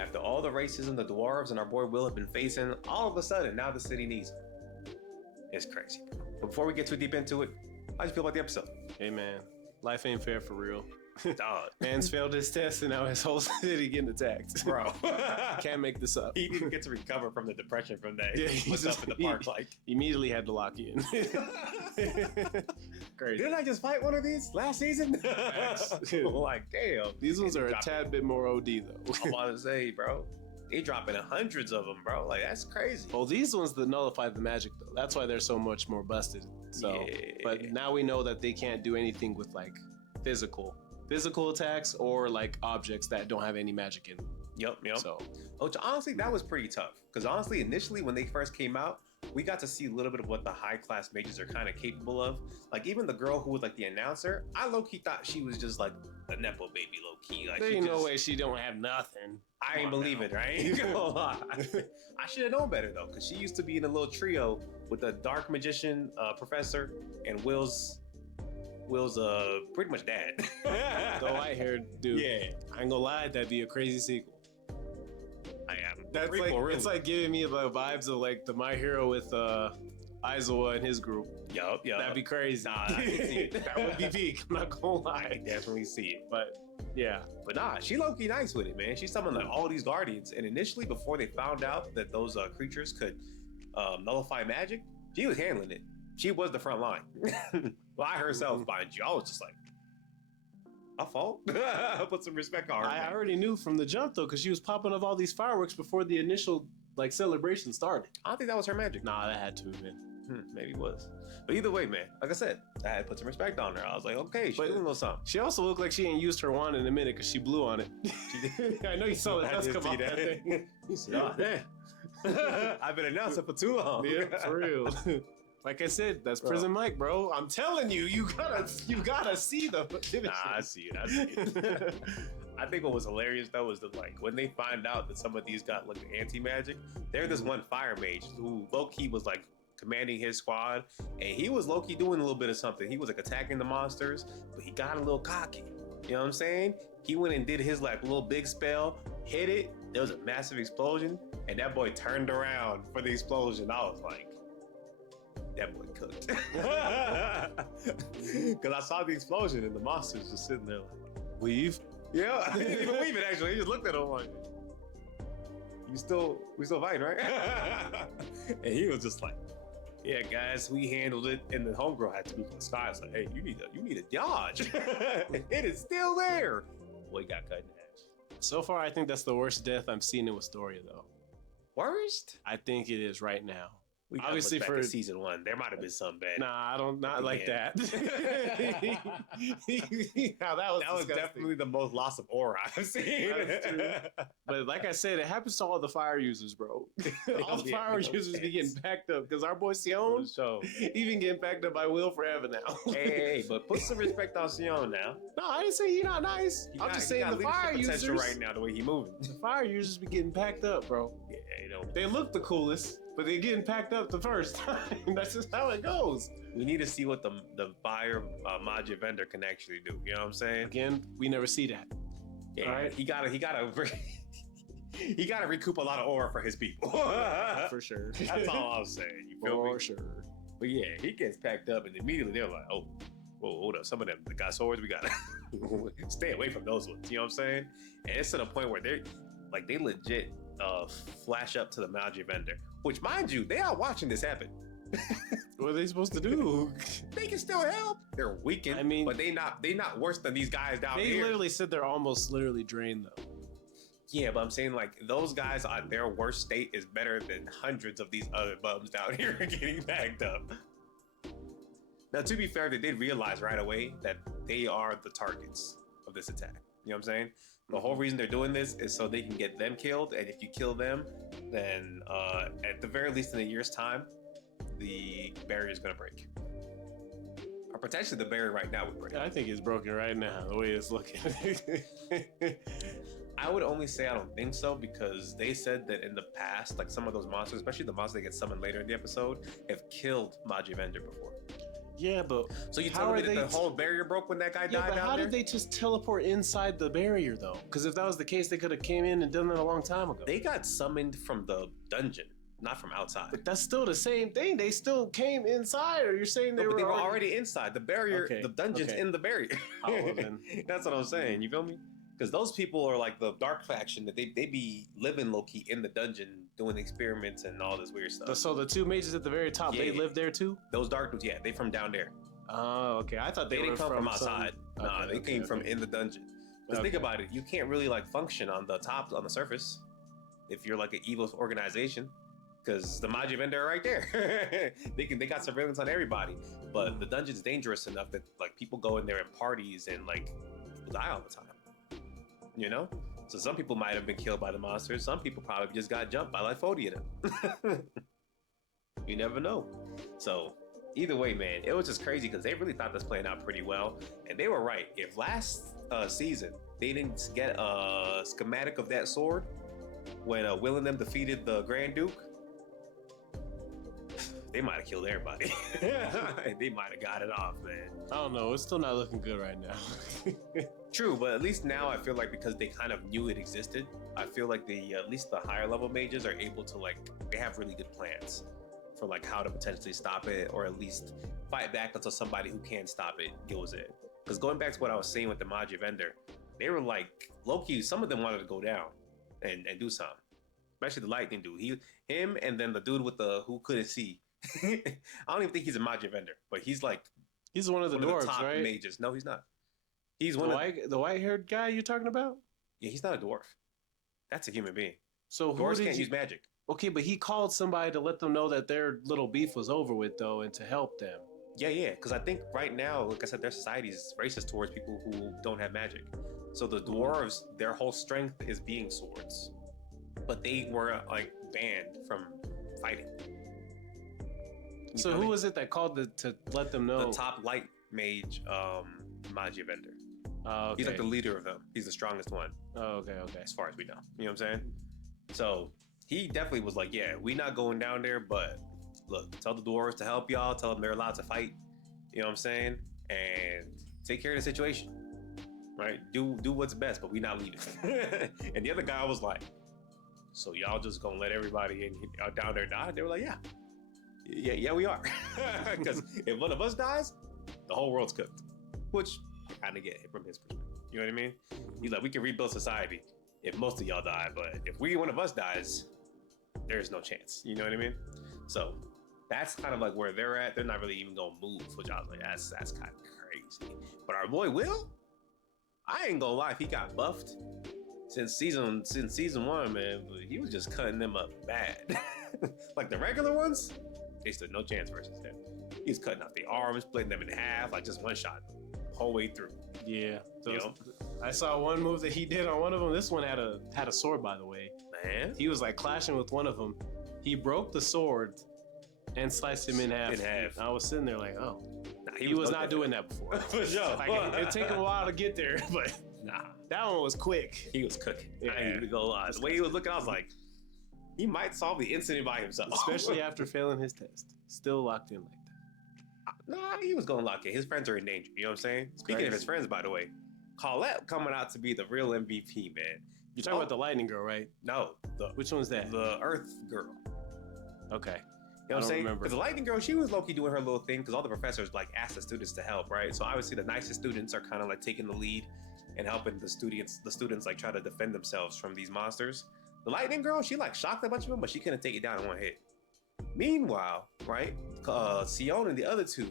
After all the racism the dwarves and our boy Will have been facing, all of a sudden, now the city needs him. It's crazy. But before we get too deep into it, how'd you feel about the episode? Hey, man. Life ain't fair for real. Dog. Man's failed his test and now his whole city getting attacked. Bro. Can't make this up. He didn't get to recover from the depression from that. Yeah, He was up in the park like... Immediately had to lock you in. Crazy. Didn't I just fight one of these last season? Like, damn. These ones are a tad bit more OD, though. I'm about to say, bro. They dropping hundreds of them, bro. Like, that's crazy. Well, these ones that nullify the magic, though. That's why they're so much more busted. So, yeah. But now we know that they can't do anything with, like, physical attacks or, like, objects that don't have any magic in them. Yep. So, which honestly, that was pretty tough. Because honestly, initially, when they first came out, we got to see a little bit of what the high-class mages are kind of capable of. Like, even the girl who was, like, the announcer, I low-key thought she was just, like, a Nepo baby, low-key. Like, there ain't no way she don't have nothing. I ain't believe it, right? I should have known better, though, because she used to be in a little trio with the dark magician professor and Will's pretty much dad. The white-haired dude. Yeah. I ain't gonna lie, that'd be a crazy sequel. I am. That's like, really. It's like giving me the vibes of like the My Hero with Aizawa and his group. Yup. That'd be crazy. Nah, I can see it. That would be peak. I'm not gonna lie. I definitely see it. But yeah. But nah, she low-key nice with it, man. She summoned like all these guardians, and initially, before they found out that those creatures could nullify magic, she was handling it. She was the front line. By herself, mind you. I was just like, my fault. Put some respect on her. I already knew from the jump though, because she was popping off all these fireworks before the initial like celebration started. I don't think that was her magic. Nah, that had to have been. Maybe it was. But either way, man, like I said, I had to put some respect on her. I was like, okay, she's doing a little something. She also looked like she ain't used her wand in a minute because she blew on it. I know you saw the dust come off that thing. You said, oh, damn. I've been announcing for too long. Yeah, for real. Like I said, that's Prison Mike, bro. I'm telling you, you gotta see the division. Nah, I see it. I think what was hilarious though was that like when they find out that some of these got like anti-magic, there's this one fire mage who low-key was like commanding his squad, and he was low-key doing a little bit of something. He was like attacking the monsters, but he got a little cocky. You know what I'm saying? He went and did his like little big spell, hit it, there was a massive explosion, and that boy turned around for the explosion. I was like, that boy cooked. Because I saw the explosion and the monsters just sitting there like, leave? Yeah, I didn't even leave it actually. He just looked at him like, we still fighting, right? And he was just like, yeah, guys, we handled it. And the homegirl had to be from the sky. It's like, hey, you need to dodge. It is still there. Boy got cut in half. So far, I think that's the worst death I'm seeing in Wistoria, though. Worst? I think it is right now. We obviously look back at season 1, there might have been something bad. Nah, not like that. that was definitely the most loss of aura I've seen. But like I said, it happens to all the fire users, bro. All the fire users be getting packed up because our boy Sion, even getting packed up by Will forever now. hey, but put some respect on Sion now. No, I didn't say he's not nice. I'm just saying the fire users right now, the way he moving. The fire users be getting packed up, bro. Yeah, you know. They look the coolest, but they're getting packed up the first time. That's just how it goes. We need to see what the fire Magia vendor can actually do. You know what I'm saying? Again, we never see that. Yeah, all right. He gotta recoup a lot of aura for his people. For sure. That's all I'm saying. You feel me? For sure. But yeah, he gets packed up and immediately they're like, oh, whoa, hold up. Some of them that got swords, we gotta stay away from those ones. You know what I'm saying? And it's to the point where they legit flash up to the Magia vendor, which mind you, they are watching this happen. What are they supposed to do? They can still help. They're weakened. I mean, but they not worse than these guys down here. They literally said they're almost literally drained though. Yeah, but I'm saying like those guys on their worst state is better than hundreds of these other bums down here getting backed up. Now, to be fair, they did realize right away that they are the targets of this attack. You know what I'm saying? The whole reason they're doing this is so they can get them killed, and if you kill them, then at the very least in a year's time, the barrier is going to break. Or potentially the barrier right now would break. I think it's broken right now, the way it's looking. I would only say I don't think so, because they said that in the past, like some of those monsters, especially the monsters that get summoned later in the episode, have killed Magia Vendor before. Yeah, but so you telling me that the whole barrier broke when that guy died but down how there? did they just teleport inside the barrier though? Because if that was the case, they could have came in and done that a long time ago. They got summoned from the dungeon, not from outside. But that's still the same thing. They still came inside, or you're saying they were already inside the barrier. Okay. The dungeon's in the barrier. Oh, well, then. That's what I'm saying. You feel me? Because those people are like the dark faction that they be living low key in the dungeon doing experiments and all this weird stuff. So the two mages at the very top, they live there too? Those dark dudes, yeah, they from down there. Oh, okay. I thought they didn't come from outside. Nah, they came from in the dungeon. Because think about it, you can't really like function on the top, on the surface, if you're like an evil organization. Because the Magi vendor are right there. they got surveillance on everybody. But the dungeon's dangerous enough that like people go in there in parties and like people die all the time. You know? So some people might have been killed by the monsters. Some people probably just got jumped by like 40 of them. You never know. So either way, man, it was just crazy because they really thought this playing out pretty well. And they were right. If last season they didn't get a schematic of that sword when Will and them defeated the Grand Duke, they might have killed everybody. They might have got it off, man. I don't know. It's still not looking good right now. True, but at least now I feel like because they kind of knew it existed, I feel like at least the higher level mages are able to like, they have really good plans for like how to potentially stop it or at least fight back until somebody who can stop it goes in. Because going back to what I was saying with the Magi vendor, they were like, low-key, some of them wanted to go down and do something. Especially the lightning dude. Him and then the dude with the who couldn't see. I don't even think he's a Magi vendor, but he's like one of the dwarves, top right? mages. No, he's not. He's the white-haired guy you're talking about? Yeah, he's not a dwarf. That's a human being. So dwarves can't use magic. Okay, but he called somebody to let them know that their little beef was over with, though, and to help them. Yeah, because I think right now, like I said, their society is racist towards people who don't have magic. So the dwarves, their whole strength is being swords, but they were like banned from fighting. So who was it that called to let them know? The top light mage, Magi vendor. Okay. He's like the leader of them. He's the strongest one. Oh, okay. As far as we know. You know what I'm saying? So he definitely was like, yeah, we not going down there, but look, tell the dwarves to help y'all. Tell them they're allowed to fight. You know what I'm saying? And take care of the situation. Right? Do what's best, but we not leaving. And the other guy was like, so y'all just gonna let everybody down there die? They were like, yeah, we are. Because if one of us dies, the whole world's cooked. Which I kind of get it from his perspective. You know what I mean? He's like, we can rebuild society if most of y'all die, but if one of us dies, there's no chance. You know what I mean? So that's kind of like where they're at. They're not really even gonna move, which I was like, that's kind of crazy. But our boy Will, I ain't gonna lie, if he got buffed since season one, man, he was just cutting them up bad. Like the regular ones, they stood no chance versus him. He's cutting out the arms, splitting them in half, like just one shot, whole way through. Yeah, I saw one move that he did on one of them. This one had a sword, by the way. Man, he was like clashing with one of them. He broke the sword and sliced him in half. I was sitting there like, oh, nah, he was not doing that before. For sure. Like, it'd take him a while to get there, but nah, that one was quick. He was cooking. Yeah. I ain't even gonna lie. The way he was looking, I was like, he might solve the incident by himself. Especially after failing his test. Still locked in like that. Nah, he was gonna lock in. His friends are in danger. You know what I'm saying? Speaking of his friends, by the way, Colette coming out to be the real MVP, man. You're talking about the lightning girl, right? No. Which one's that? The Earth girl. Okay. You know what I'm saying? Because the lightning girl, she was low-key doing her little thing because all the professors like asked the students to help, right? So obviously the nicest students are kind of like taking the lead and helping the students like try to defend themselves from these monsters. The lightning girl, she like shocked a bunch of them, but she couldn't take it down in one hit. Meanwhile, right, Sion and the other two,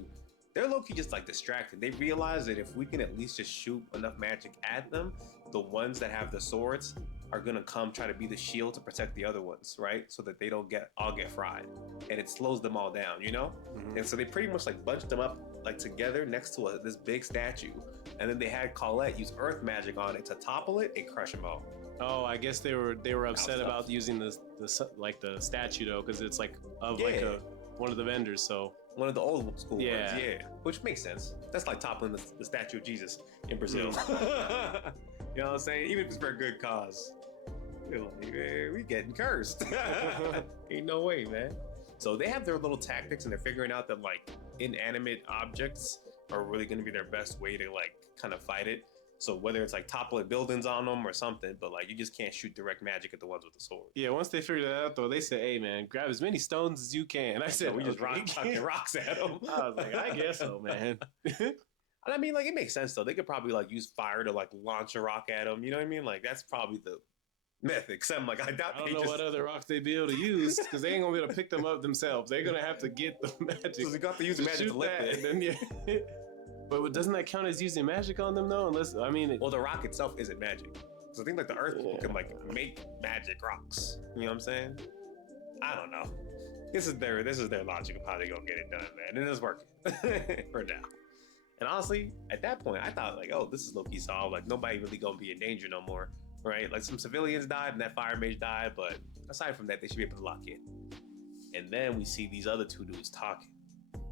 they're low-key just like distracted. They realize that if we can at least just shoot enough magic at them, the ones that have the swords are gonna come try to be the shield to protect the other ones, right? So that they don't all get fried, and it slows them all down, you know. And so they pretty much like bunched them up like together next to this big statue, and then they had Colette use earth magic on it to topple it and crush them all. Oh, I guess they were upset about using the statue though, because it's like like one of the vendors. So one of the old school ones, yeah, which makes sense. That's like toppling the statue of Jesus in Brazil. You know what I'm saying? Even if it's for a good cause, you're like, man, we getting cursed. Ain't no way, man. So they have their little tactics, and they're figuring out that like inanimate objects are really going to be their best way to like kind of fight it. So whether it's like toppling buildings on them or something, but like you just can't shoot direct magic at the ones with the sword. Yeah, once they figured that out, though, they said, "Hey, man, grab as many stones as you can." I said, We just okay. chucking rocks at them. I was like, I guess so, man. And I mean, like, it makes sense though. They could probably like use fire to like launch a rock at them. You know what I mean? Like that's probably the method. Except like I doubt. I don't know what other rocks they'd be able to use because they ain't gonna be able to pick them up themselves. They're gonna have to get the magic. So they got to use the magic to lift it. And then, yeah. But doesn't that count as using magic on them though? Unless I mean, well, the rock itself isn't magic. So I think like the Earth people can like make magic rocks. You know what I'm saying? I don't know. This is their logic of how they gonna get it done, man. And it's working for now. And honestly, at that point, I thought like, oh, this is low-key solved. Like nobody really gonna be in danger no more, right? Like some civilians died and that fire mage died, but aside from that, they should be able to lock in. And then we see these other two dudes talking.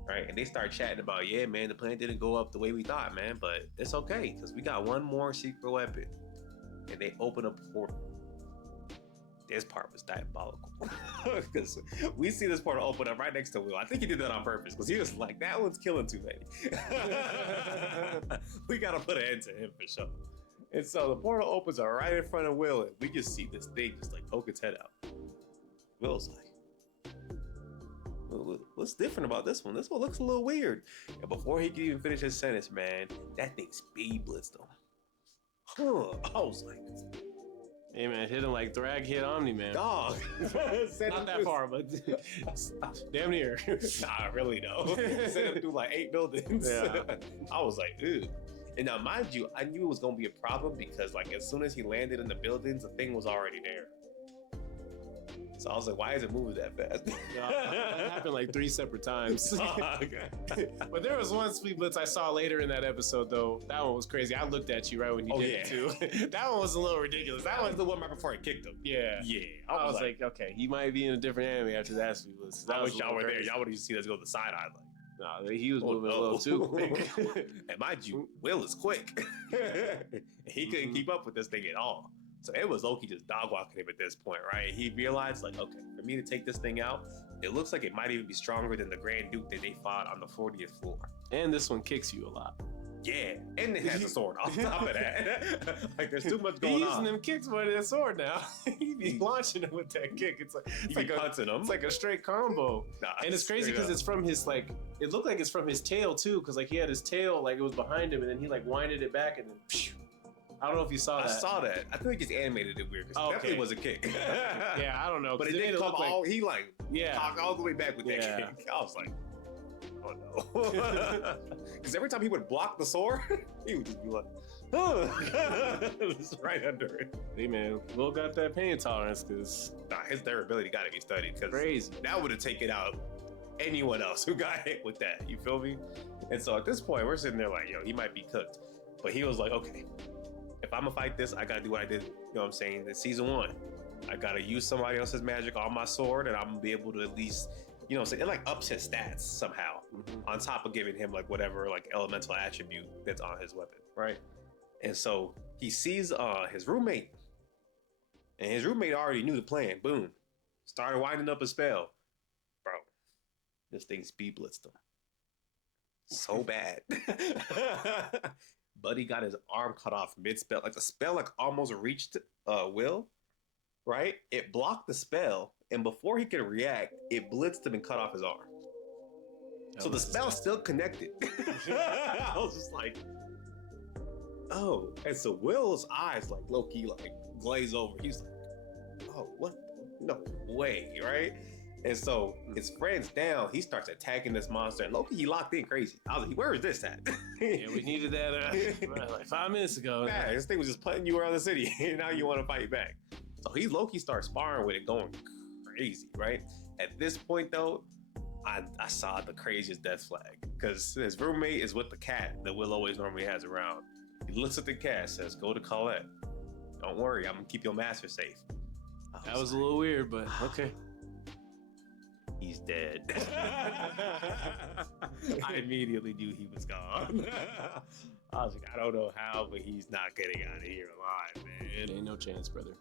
Right, and they start chatting about, yeah, man, the plan didn't go up the way we thought, man, but it's okay because we got one more secret weapon, and they open a portal. This part was diabolical because we see this portal open up right next to Will. I think he did that on purpose because he was like, that one's killing too many. We gotta put an end to him for sure. And so the portal opens up right in front of Will, and we just see this thing just like poke its head out. Will's like, what's different about this one? This one looks a little weird. And before he could even finish his sentence, man, that thing speed blitzed him. Huh. I was like, hey man, hit him like Thrag hit Omni, man. dog. Not that far, but damn near. Nah, really though. Sent him through like 8 buildings. Yeah. I was like, ew. And now, mind you, I knew it was gonna be a problem because like as soon as he landed in the buildings, the thing was already there. So I was like, why is it moving that fast? That happened like 3 separate times. Oh, okay. But there was one speed blitz I saw later in that episode, though. That one was crazy. I looked at you right when you did it, too. That one was a little ridiculous. That was the one right before he kicked him. Yeah. Yeah. I was like, okay, he might be in a different anime after that speed blitz. I wish y'all were there. Y'all would have seen us go to the side eye. Like, nah, he was moving a little too quick. And mind you, Will is quick. He couldn't keep up with this thing at all. So it was Loki just dog walking him at this point, right? He realized, like, okay, for me to take this thing out, it looks like it might even be stronger than the Grand Duke that they fought on the 40th floor. And this one kicks you a lot. Yeah, and it has a sword on top of that. Like, there's too much going on. He's using them kicks with that sword now. He be launching him with that kick. It's like punching him. It's like a straight combo. Nah, and it's crazy because it's from his, like, it looked like it's from his tail, too, because, like, he had his tail, like, it was behind him, and then he, like, winded it back, and then, phew. I don't know if you saw that. I saw that. I think he just animated it weird because it definitely was a kick. Yeah, I don't know. But it didn't come all, he like, yeah, talked all the way back with that kick. I was like, oh no. Because every time he would block the sword, he would just be like, oh. It's right under it. Hey man, Will got that pain tolerance because his durability got to be studied because crazy. That would have taken out anyone else who got hit with that. You feel me? And so at this point, we're sitting there like, yo, he might be cooked. But he was like, okay, if I'm gonna fight this, I gotta do what I did, you know what I'm saying, in season 1. I gotta use somebody else's magic on my sword, and I'm gonna be able to at least, you know what I'm saying, it like ups his stats somehow, on top of giving him like whatever like elemental attribute that's on his weapon, right? And so he sees his roommate, and his roommate already knew the plan. Boom. Started winding up a spell. Bro, this thing speed blitzed him. So bad. Buddy got his arm cut off mid-spell. Like the spell like almost reached Will, right? It blocked the spell, and before he could react, it blitzed him and cut off his arm. So the spell's still connected. I was just like, oh. And so Will's eyes like low-key like glaze over. He's like, oh, what? No way, right? And so his friend's down. He starts attacking this monster. And Loki, he locked in crazy. I was like, where is this at? Yeah, we needed that like 5 minutes ago. Yeah, this thing was just putting you around the city. And now you want to fight back. So Loki starts sparring with it, going crazy, right? At this point, though, I saw the craziest death flag. Because his roommate is with the cat that Will always normally has around. He looks at the cat, says, go to Colette. Don't worry, I'm going to keep your master safe. That was a little weird, but okay. He's dead. I immediately knew he was gone. I was like, I don't know how, but he's not getting out of here alive, man. Ain't no chance, brother.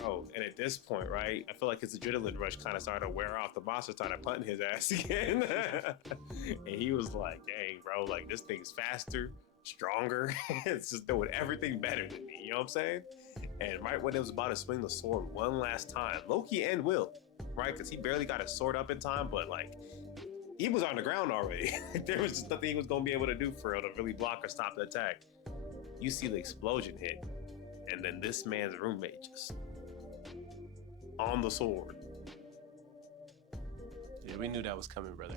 Bro, and at this point, right, I feel like his adrenaline rush kind of started to wear off. The monster started punting his ass again. And he was like, dang, bro, like this thing's faster, stronger. It's just doing everything better than me. You know what I'm saying? And right when it was about to swing the sword one last time, Loki and Will, right? Because he barely got his sword up in time, but like he was on the ground already. There was just nothing he was going to be able to do for real to really block or stop the attack. You see the explosion hit, and then this man's roommate just on the sword. Yeah, we knew that was coming, brother.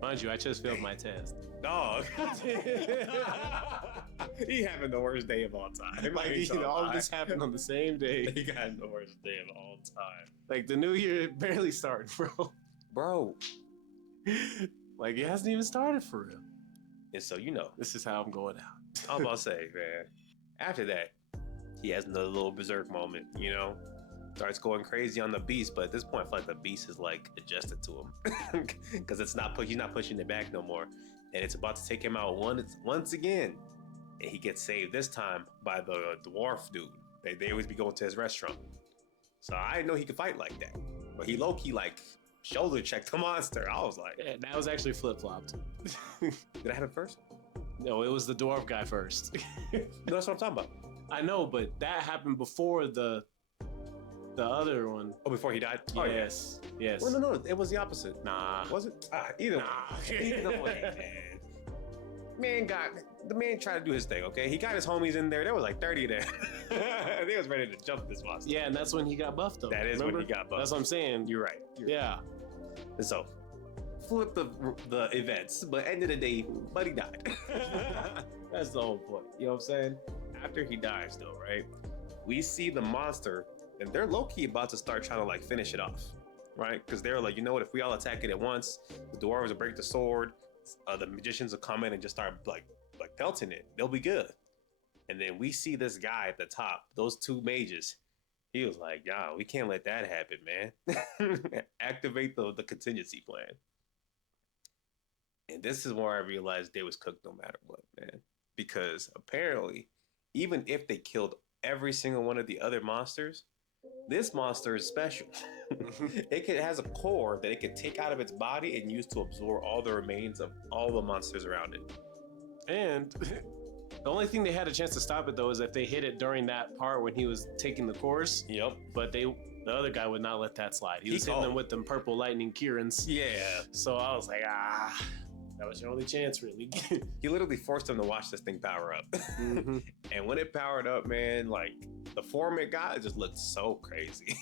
Mind you, I just failed my test. Dog. He having the worst day of all time. Like, you know, all of this happened on the same day. He got the worst day of all time. Like, the new year barely started, bro. Bro. Like, it hasn't even started for real. And so, you know, this is how I'm going out. I'm about to say, man, after that, he has another little berserk moment, you know? Starts going crazy on the beast, but at this point, I feel like the beast is like adjusted to him. Because he's not pushing it back no more. And it's about to take him out once again. And he gets saved this time by the dwarf dude. They always be going to his restaurant. So I didn't know he could fight like that. But he low-key like shoulder checked the monster. I was like, yeah, that was actually flip-flopped. Did I have it first? No, it was the dwarf guy first. No, that's what I'm talking about. I know, but that happened before the other one. Oh, before he died? Oh, yes. Yes. Well, no, it was the opposite. Nah. Was it? Either way, man. The man tried to do his thing, okay? He got his homies in there. There was like 30 there. They was ready to jump this monster. Yeah, and that's when he got buffed, though. That is when he got buffed. That's what I'm saying. You're right. Yeah. And so, flip the events, but end of the day, buddy died. That's the whole point. You know what I'm saying? After he dies, though, right? We see the monster, and they're low-key about to start trying to like finish it off, right? Because they're like, you know what? If we all attack it at once, the dwarves will break the sword. The magicians will come in and just start like pelting it. They'll be good. And then we see this guy at the top, those two mages. He was like, "Nah, we can't let that happen, man. Activate the contingency plan." And this is where I realized they was cooked no matter what, man. Because apparently, even if they killed every single one of the other monsters, this monster is special. It has a core that it can take out of its body and use to absorb all the remains of all the monsters around it. And the only thing they had a chance to stop it, though, is if they hit it during that part when he was taking the course. Yep. But the other guy would not let that slide. He was hitting them with them purple lightning Kirans. Yeah. So I was like, that was your only chance, really. He literally forced him to watch this thing power up. Mm-hmm. And when it powered up, man, like the form it got, it just looked so crazy.